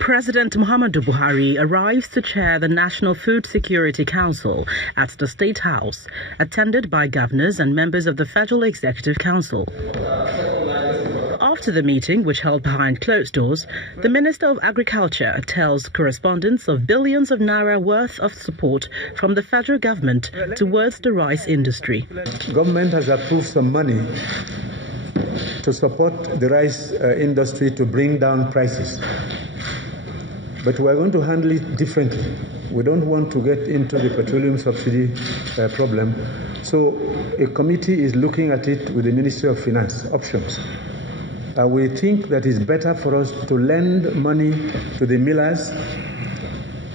President Muhammadu Buhari arrives to chair the National Food Security Council at the State House, attended by governors and members of the Federal Executive Council. After the meeting, which held behind closed doors, the Minister of Agriculture tells correspondents of billions of naira worth of support from the federal government towards the rice industry. Government has approved some money to support the rice industry to bring down prices. But we are going to handle it differently. We don't want to get into the petroleum subsidy problem. So a committee is looking at it with the Ministry of Finance, options. We think that it's better for us to lend money to the millers,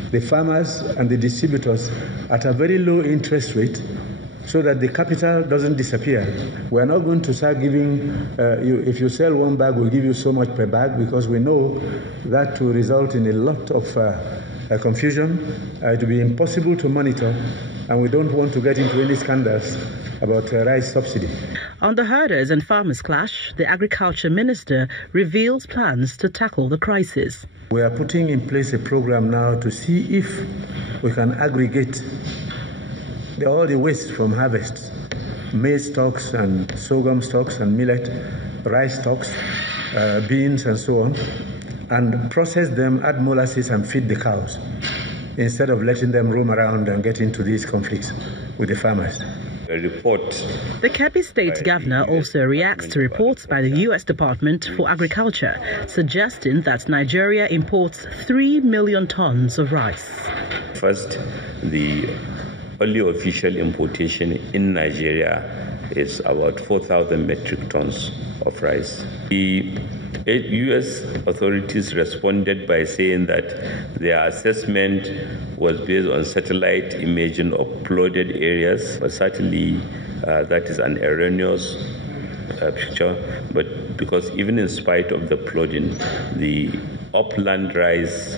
the farmers, and the distributors at a very low interest rate so that the capital doesn't disappear. We're not going to start giving, if you sell one bag, we'll give you so much per bag, because we know that will result in a lot of confusion. It will be impossible to monitor, and we don't want to get into any scandals about rice subsidy. On the herders and farmers clash, the agriculture minister reveals plans to tackle the crisis. We are putting in place a program now to see if we can aggregate all the waste from harvest, maize stalks and sorghum stalks and millet, rice stalks, beans and so on, and process them, add molasses and feed the cows, instead of letting them roam around and get into these conflicts with the farmers. The Kebbi State Governor also reacts to reports by the U.S. Department for Agriculture suggesting that Nigeria imports 3 million tons of rice. First, the only official importation in Nigeria is about 4,000 metric tons of rice. The U.S. authorities responded by saying that their assessment was based on satellite imaging of flooded areas, but certainly that is an erroneous picture. But because even in spite of the flooding, the upland rice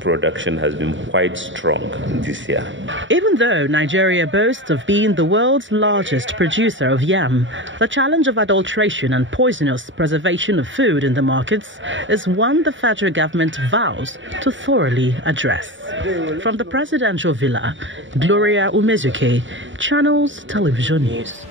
production has been quite strong this year. Even though Nigeria boasts of being the world's largest producer of yam, the challenge of adulteration and poisonous preservation of food in the markets is one the federal government vows to thoroughly address. From the presidential villa, Gloria Umezuke, Channels Television News.